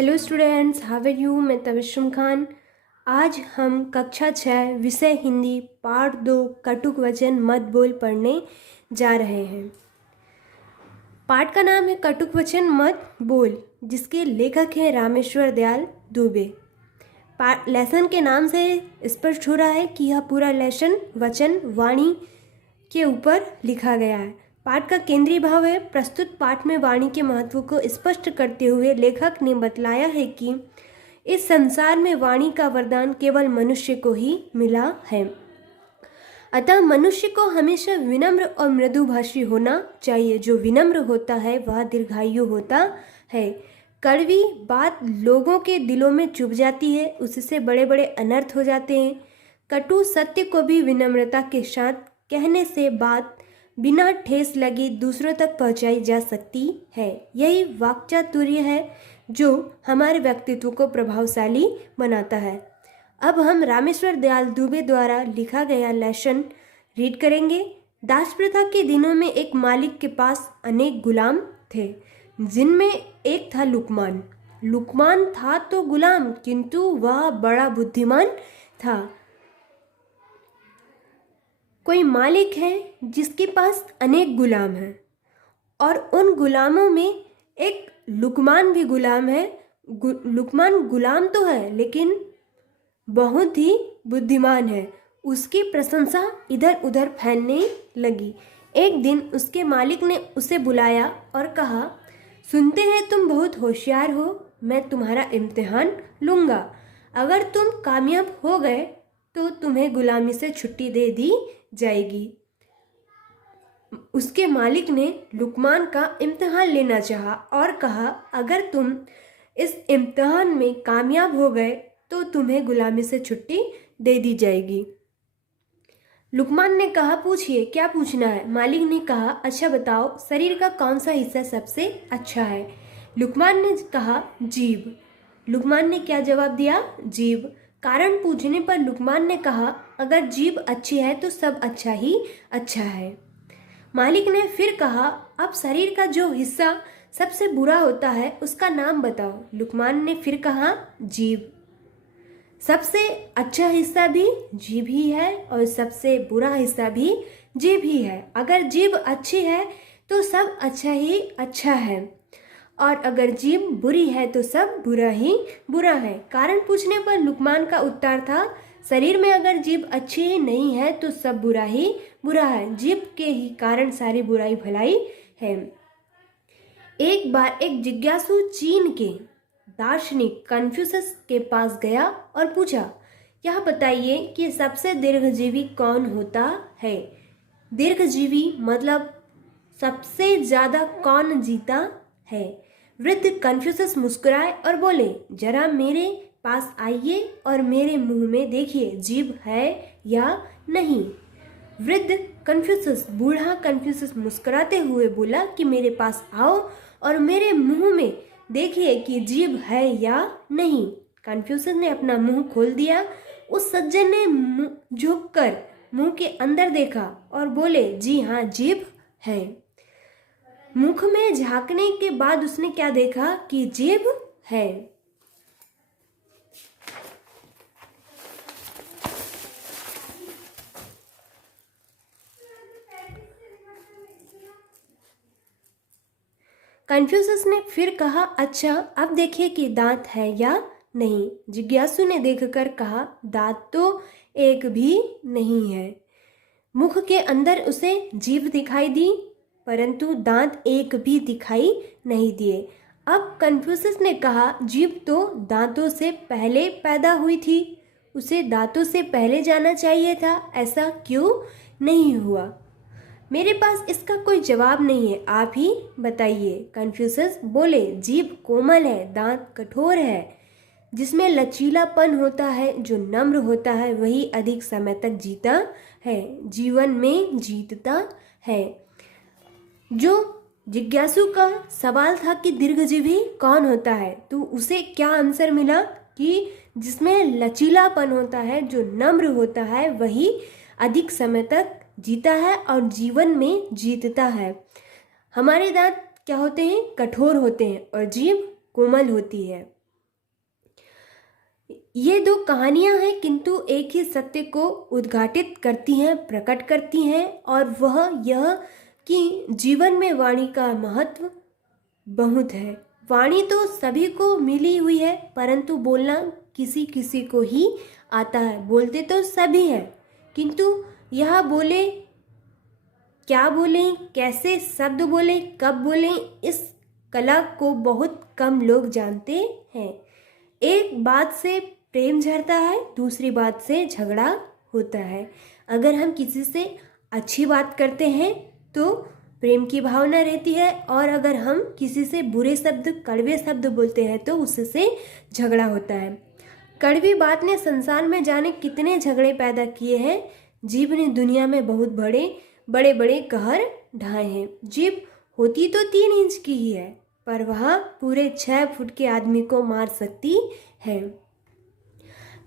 Hello students, how are you. मैं तबस्सुम खान। आज हम कक्षा 6 विषय हिंदी पाठ 2 कटुक वचन मत बोल पढ़ने जा रहे हैं। पाठ का नाम है कटुक वचन मत बोल, जिसके लेखक हैं रामेश्वर दयाल दुबे। लेसन के नाम से स्पष्ट हो रहा है कि यह पूरा लेसन वचन वाणी के ऊपर लिखा गया है। पाठ का केंद्रीय भाव है। प्रस्तुत पाठ में वाणी के महत्व को स्पष्ट करते हुए लेखक ने बतलाया है कि इस संसार में वाणी का वरदान केवल मनुष्य को ही मिला है। अतः मनुष्य को हमेशा विनम्र और मृदुभाषी होना चाहिए। जो विनम्र होता है वह दीर्घायु होता है। कड़वी बात लोगों के दिलों में चुभ जाती है, उससे बड़े बड़े अनर्थ हो जाते हैं। कटु सत्य को भी विनम्रता के साथ कहने से बात बिना ठेस लगे दूसरों तक पहुंचाई जा सकती है। यही वाक्चातुर्य है जो हमारे व्यक्तित्व को प्रभावशाली बनाता है। अब हम रामेश्वर दयाल दुबे द्वारा लिखा गया लेसन रीड करेंगे। दास प्रथा के दिनों में एक मालिक के पास अनेक गुलाम थे, जिनमें एक था लुकमान। लुकमान था तो गुलाम, किंतु वह बड़ा बुद्धिमान था। कोई मालिक है जिसके पास अनेक गुलाम हैं, और उन गुलामों में एक लुकमान भी गुलाम है। लुकमान गुलाम तो है लेकिन बहुत ही बुद्धिमान है। उसकी प्रशंसा इधर उधर फैलने लगी। एक दिन उसके मालिक ने उसे बुलाया और कहा, सुनते हैं तुम बहुत होशियार हो, मैं तुम्हारा इम्तिहान लूँगा। अगर तुम कामयाब हो गए तो तुम्हें गुलामी से छुट्टी दे दी जाएगी। उसके मालिक ने लुकमान का इम्तिहान लेना चाहा और कहा, अगर तुम इस इम्तिहान में कामयाब हो गए तो तुम्हें गुलामी से छुट्टी दे दी जाएगी। लुकमान ने कहा, पूछिए क्या पूछना है। मालिक ने कहा, अच्छा बताओ, शरीर का कौन सा हिस्सा सबसे अच्छा है। लुकमान ने कहा, जीभ। लुकमान ने क्या जवाब दिया? जीभ। कारण पूछने पर लुकमान ने कहा, अगर जीभ अच्छी है तो सब अच्छा ही अच्छा है। मालिक ने फिर कहा, अब शरीर का जो हिस्सा सबसे बुरा होता है उसका नाम बताओ। लुकमान ने फिर कहा, जीभ। सबसे अच्छा हिस्सा भी जीभ ही है और सबसे बुरा हिस्सा भी जीभ ही है। अगर जीभ अच्छी है तो सब अच्छा ही अच्छा है, और अगर जीभ बुरी है तो सब बुरा ही बुरा है। कारण पूछने पर लुकमान का उत्तर था, शरीर में अगर जीभ अच्छी ही नहीं है तो सब बुरा ही बुरा है। जीभ के ही कारण सारी बुराई भलाई है। एक बार एक जिज्ञासु चीन के दार्शनिक कन्फ्यूशस के पास गया और पूछा, यह बताइए कि सबसे दीर्घजीवी कौन होता है। दीर्घजीवी मतलब सबसे ज्यादा कौन जीता है। वृद्ध कन्फ्यूशस मुस्कुराए और बोले, जरा मेरे पास आइए और मेरे मुंह में देखिए, जीभ है या नहीं। वृद्ध कन्फ्यूशस, बूढ़ा कन्फ्यूशस मुस्कुराते हुए बोला कि मेरे पास आओ और मेरे मुंह में देखिए कि जीभ है या नहीं। कन्फ्यूशस ने अपना मुंह खोल दिया। उस सज्जन ने झुककर मुंह के अंदर देखा और बोले, जी हाँ, जीभ है। मुख में झांकने के बाद उसने क्या देखा कि जीभ है। कन्फ्यूशस ने फिर कहा, अच्छा अब देखिए कि दांत है या नहीं। जिज्ञासु ने देखकर कहा, दांत तो एक भी नहीं है। मुख के अंदर उसे जीभ दिखाई दी, परंतु दांत एक भी दिखाई नहीं दिए। अब कन्फ्यूशस ने कहा, जीभ तो दांतों से पहले पैदा हुई थी, उसे दांतों से पहले जाना चाहिए था, ऐसा क्यों नहीं हुआ। मेरे पास इसका कोई जवाब नहीं है, आप ही बताइए। कन्फ्यूशस बोले, जीभ कोमल है, दांत कठोर है। जिसमें लचीलापन होता है, जो नम्र होता है, वही अधिक समय तक जीता है, जीवन में जीतता है। जो जिज्ञासु का सवाल था कि दीर्घजीवी कौन होता है, तो उसे क्या आंसर मिला कि जिसमें लचीलापन होता है, जो नम्र होता है, वही अधिक समय तक जीता है और जीवन में जीतता है। हमारे दांत क्या होते हैं? कठोर होते हैं और जीभ कोमल होती है। ये दो कहानियां हैं किंतु एक ही सत्य को उद्घाटित करती हैं, प्रकट करती हैं, और वह यह कि जीवन में वाणी का महत्व बहुत है। वाणी तो सभी को मिली हुई है, परंतु बोलना किसी किसी को ही आता है। बोलते तो सभी हैं, किंतु यह बोले, क्या बोलें, कैसे शब्द बोलें, कब बोलें, इस कला को बहुत कम लोग जानते हैं। एक बात से प्रेम झरता है, दूसरी बात से झगड़ा होता है। अगर हम किसी से अच्छी बात करते हैं तो प्रेम की भावना रहती है, और अगर हम किसी से बुरे शब्द, कड़वे शब्द बोलते हैं तो उससे झगड़ा होता है। कड़वी बात ने संसार में जाने कितने झगड़े पैदा किए हैं। जीभ ने दुनिया में बहुत बड़े बड़े कहर ढाए हैं। जीभ होती तो 3 इंच की ही है, पर वह पूरे 6 फुट के आदमी को मार सकती है।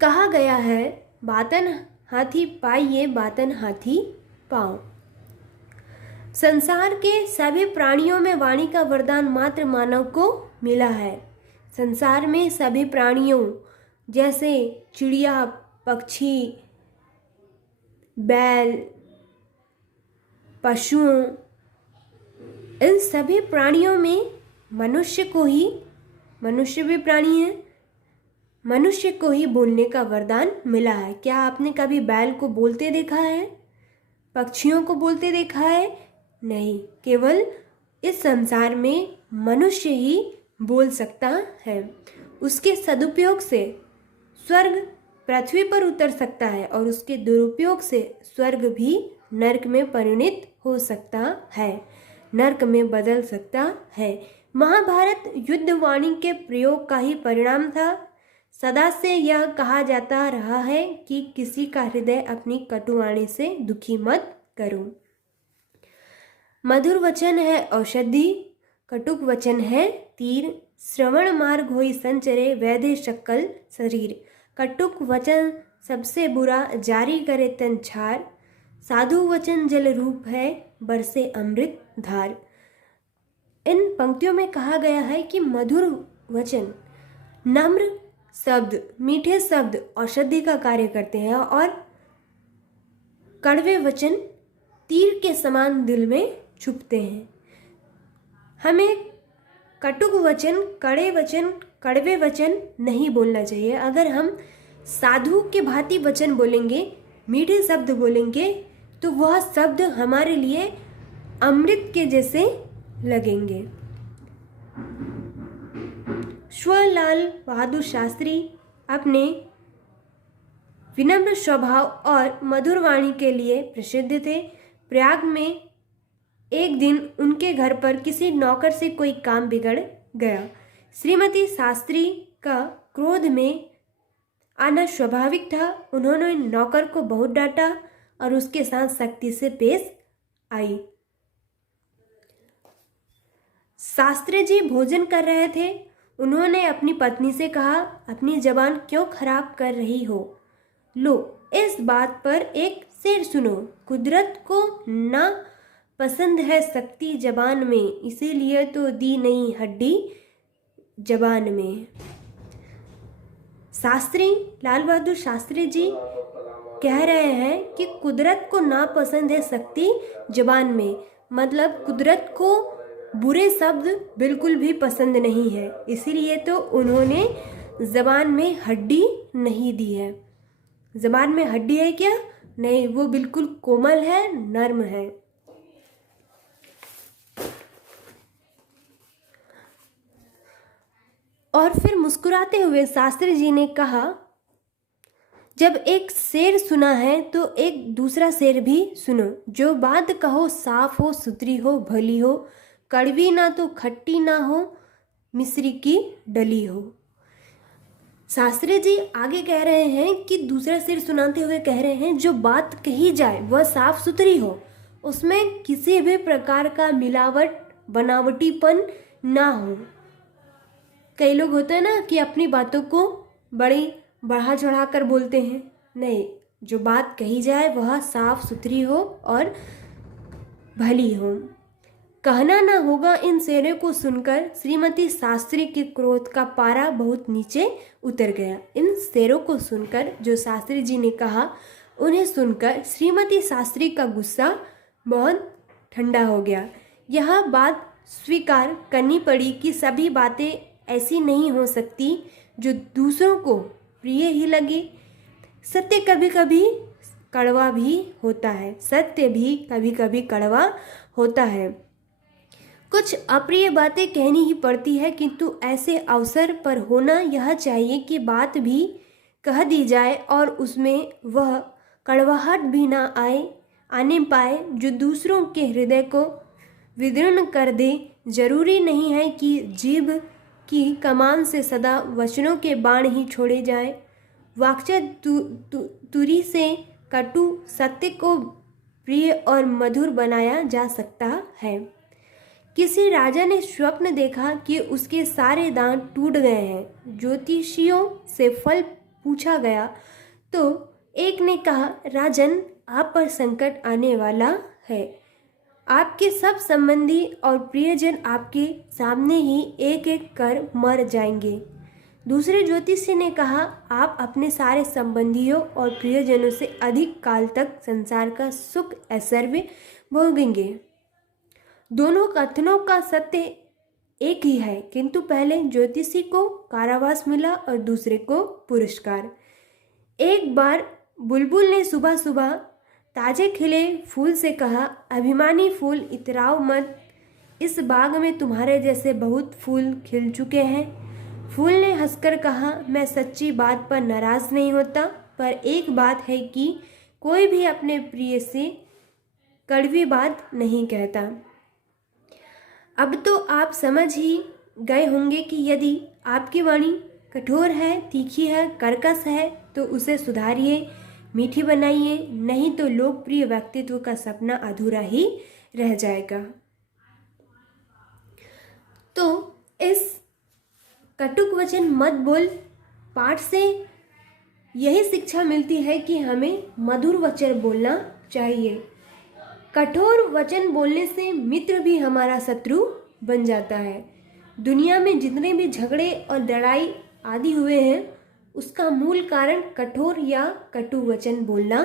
कहा गया है, बातन हाथी पाइये, बातन हाथी पाओ। संसार के सभी प्राणियों में वाणी का वरदान मात्र मानव को मिला है। संसार में सभी प्राणियों जैसे चिड़िया, पक्षी, बैल, पशुओं, इन सभी प्राणियों में मनुष्य भी प्राणी है, मनुष्य को ही बोलने का वरदान मिला है। क्या आपने कभी बैल को बोलते देखा है? पक्षियों को बोलते देखा है? नहीं, केवल इस संसार में मनुष्य ही बोल सकता है। उसके सदुपयोग से स्वर्ग पृथ्वी पर उतर सकता है, और उसके दुरुपयोग से स्वर्ग भी नरक में परिणत हो सकता है, नरक में बदल सकता है। महाभारत युद्ध वाणी के प्रयोग का ही परिणाम था। सदा से यह कहा जाता रहा है कि किसी का हृदय अपनी कटुवाणी से दुखी मत करो। मधुर वचन है औषधि, कटुक वचन है तीर। श्रवण मार्ग होई संचरे, वैधे शक्कल शरीर। कटुक वचन सबसे बुरा, जारी करे तन छार। साधु वचन जल रूप है, बरसे अमृत धार। इन पंक्तियों में कहा गया है कि मधुर वचन, नम्र शब्द, मीठे शब्द औषधि का कार्य करते हैं, और कड़वे वचन तीर के समान दिल में छुपते हैं। हमें कटुक वचन, कड़वे वचन नहीं बोलना चाहिए। अगर हम साधु के भांति वचन बोलेंगे, मीठे शब्द बोलेंगे, तो वह शब्द हमारे लिए अमृत के जैसे लगेंगे। श्रीलाल बहादुर शास्त्री अपने विनम्र स्वभाव और मधुर वाणी के लिए प्रसिद्ध थे। प्रयाग में एक दिन उनके घर पर किसी नौकर से कोई काम बिगड़ गया। श्रीमती शास्त्री का क्रोध में आना स्वाभाविक था। उन्होंने नौकर को बहुत डांटा और उसके साथ सख्ती से पेश आई। शास्त्री जी भोजन कर रहे थे। उन्होंने अपनी पत्नी से कहा, अपनी जबान क्यों खराब कर रही हो? लो, इस बात पर एक शेर सुनो। कुदरत को ना पसंद है सख्ती जबान में, इसीलिए तो दी नहीं हड्डी जबान में। शास्त्री लाल बहादुर शास्त्री जी कह रहे हैं कि कुदरत को नापसंद है सख्ती जबान में, मतलब कुदरत को बुरे शब्द बिल्कुल भी पसंद नहीं है, इसीलिए तो उन्होंने जबान में हड्डी नहीं दी है। जबान में हड्डी है क्या? नहीं, वो बिल्कुल कोमल है, नर्म है। और फिर मुस्कुराते हुए शास्त्री जी ने कहा, जब एक शेर सुना है तो एक दूसरा शेर भी सुनो। जो बात कहो साफ हो, सुथरी हो, भली हो, कड़वी ना तो खट्टी ना हो, मिश्री की डली हो। शास्त्री जी आगे कह रहे हैं कि दूसरा शेर सुनाते हुए कह रहे हैं, जो बात कही जाए वह साफ सुथरी हो, उसमें किसी भी प्रकार का मिलावट, बनावटीपन ना हो। कई लोग होते हैं ना कि अपनी बातों को बड़ी बढ़ा चढ़ा कर बोलते हैं। नहीं, जो बात कही जाए वह साफ सुथरी हो और भली हो। कहना न होगा, इन शेरों को सुनकर श्रीमती शास्त्री के क्रोध का पारा बहुत नीचे उतर गया। इन शेरों को सुनकर जो शास्त्री जी ने कहा, उन्हें सुनकर श्रीमती शास्त्री का गुस्सा बहुत ठंडा हो गया। यह बात स्वीकार करनी पड़ी कि सभी बातें ऐसी नहीं हो सकती जो दूसरों को प्रिय ही लगे। सत्य कभी कभी कड़वा भी होता है, सत्य भी कभी कभी कड़वा होता है। कुछ अप्रिय बातें कहनी ही पड़ती है, किंतु ऐसे अवसर पर होना यह चाहिए कि बात भी कह दी जाए और उसमें वह कड़वाहट भी ना आने पाए जो दूसरों के हृदय को विदीर्ण कर दे। जरूरी नहीं है कि जीभ की कमान से सदा वचनों के बाण ही छोड़े जाएं। वाक्चातुरी से कटु सत्य को प्रिय और मधुर बनाया जा सकता है। किसी राजा ने स्वप्न देखा कि उसके सारे दांत टूट गए हैं। ज्योतिषियों से फल पूछा गया तो एक ने कहा, राजन, आप पर संकट आने वाला है। आपके सब संबंधी और प्रियजन आपके सामने ही एक एक कर मर जाएंगे। दूसरे ज्योतिषी ने कहा, आप अपने सारे संबंधियों और प्रियजनों से अधिक काल तक संसार का सुख ऐश्वर्य भोगेंगे। दोनों कथनों का सत्य एक ही है, किंतु पहले ज्योतिषी को कारावास मिला और दूसरे को पुरस्कार। एक बार बुलबुल ने सुबह सुबह ताजे खिले फूल से कहा, अभिमानी फूल, इतराओ मत, इस बाग में तुम्हारे जैसे बहुत फूल खिल चुके हैं। फूल ने हंसकर कहा, मैं सच्ची बात पर नाराज नहीं होता, पर एक बात है कि कोई भी अपने प्रिय से कड़वी बात नहीं कहता। अब तो आप समझ ही गए होंगे कि यदि आपकी वाणी कठोर है, तीखी है, कर्कश है तो उसे सुधारिए, मीठी बनाइए, नहीं तो लोकप्रिय व्यक्तित्व का सपना अधूरा ही रह जाएगा। तो इस कटुक वचन मत बोल पाठ से यही शिक्षा मिलती है कि हमें मधुर वचन बोलना चाहिए। कठोर वचन बोलने से मित्र भी हमारा शत्रु बन जाता है। दुनिया में जितने भी झगड़े और लड़ाई आदि हुए हैं, उसका मूल कारण कठोर या कटु वचन बोलना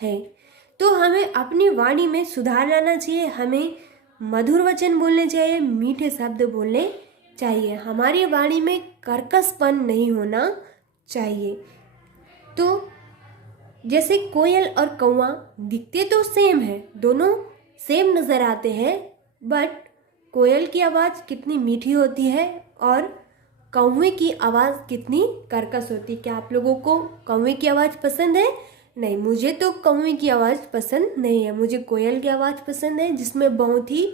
है। तो हमें अपनी वाणी में सुधार लाना चाहिए, हमें मधुर वचन बोलने चाहिए, मीठे शब्द बोलने चाहिए, हमारी वाणी में कर्कशपन नहीं होना चाहिए। तो जैसे कोयल और कौवा दिखते तो सेम है, दोनों सेम नज़र आते हैं, बट कोयल की आवाज़ कितनी मीठी होती है और कौवे की आवाज़ कितनी कर्कश होती है। क्या आप लोगों को कौवे की आवाज़ पसंद है? नहीं, मुझे तो कौवे की आवाज़ पसंद नहीं है, मुझे कोयल की आवाज़ पसंद है जिसमें बहुत ही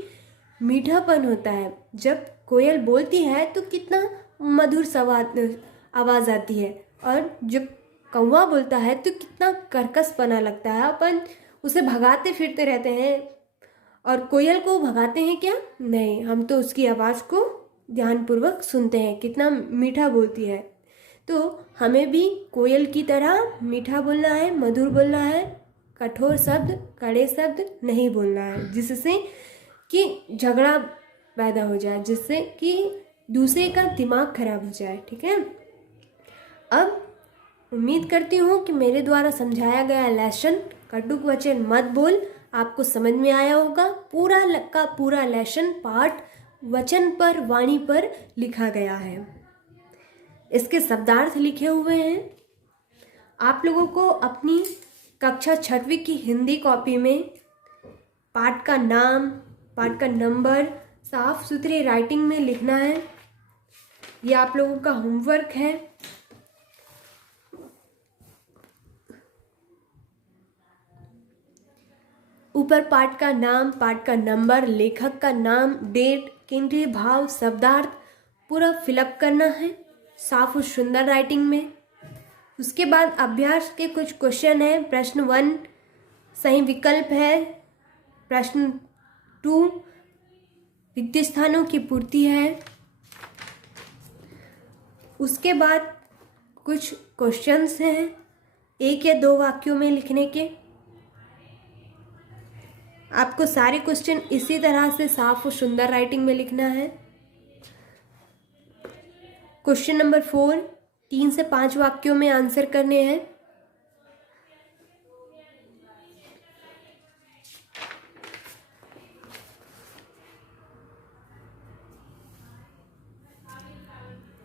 मीठापन होता है। जब कोयल बोलती है तो कितना मधुर आवाज़ आती है, और जब कौवा बोलता है तो कितना कर्कशपना लगता है। अपन उसे भगाते फिरते रहते हैं, और कोयल को भगाते हैं क्या? नहीं, हम तो उसकी आवाज़ को ध्यानपूर्वक सुनते हैं, कितना मीठा बोलती है। तो हमें भी कोयल की तरह मीठा बोलना है, मधुर बोलना है, कठोर शब्द, कड़े शब्द नहीं बोलना है, जिससे कि झगड़ा पैदा हो जाए, जिससे कि दूसरे का दिमाग खराब हो जाए। ठीक है, अब उम्मीद करती हूँ कि मेरे द्वारा समझाया गया लेसन कटुक वचन मत बोल आपको समझ में आया होगा। पूरा का पूरा लेसन पाठ वचन पर, वाणी पर लिखा गया है, इसके शब्दार्थ लिखे हुए हैं। आप लोगों को अपनी कक्षा 6वीं की हिंदी कॉपी में पाठ का नाम, पाठ का नंबर साफ सुथरे राइटिंग में लिखना है। ये आप लोगों का होमवर्क है। ऊपर पाठ का नाम, पाठ का नंबर, लेखक का नाम, डेट, केंद्रीय भाव, शब्दार्थ पूरा फिलअप करना है साफ और सुंदर राइटिंग में। उसके बाद अभ्यास के कुछ क्वेश्चन है। प्रश्न 1 सही विकल्प है, प्रश्न 2 रिक्त स्थानों की पूर्ति है। उसके बाद कुछ क्वेश्चंस हैं 1 या 2 वाक्यों में लिखने के। आपको सारे क्वेश्चन इसी तरह से साफ और सुंदर राइटिंग में लिखना है। क्वेश्चन नंबर 4, 3 से 5 वाक्यों में आंसर करने हैं।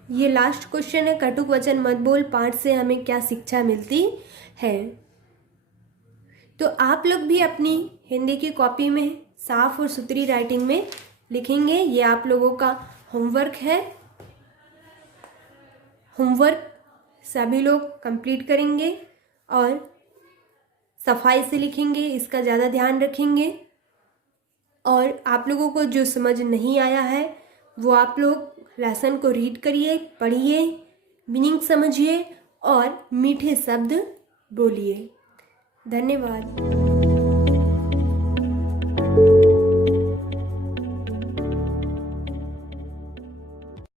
ये लास्ट क्वेश्चन है, कटुक वचन मत बोल पाठ से हमें क्या शिक्षा मिलती है। तो आप लोग भी अपनी हिंदी की कॉपी में साफ और सुथरी राइटिंग में लिखेंगे। ये आप लोगों का होमवर्क है। होमवर्क सभी लोग कंप्लीट करेंगे और सफाई से लिखेंगे, इसका ज़्यादा ध्यान रखेंगे। और आप लोगों को जो समझ नहीं आया है वो आप लोग लेसन को रीड करिए, पढ़िए, मीनिंग समझिए और मीठे शब्द बोलिए। धन्यवाद।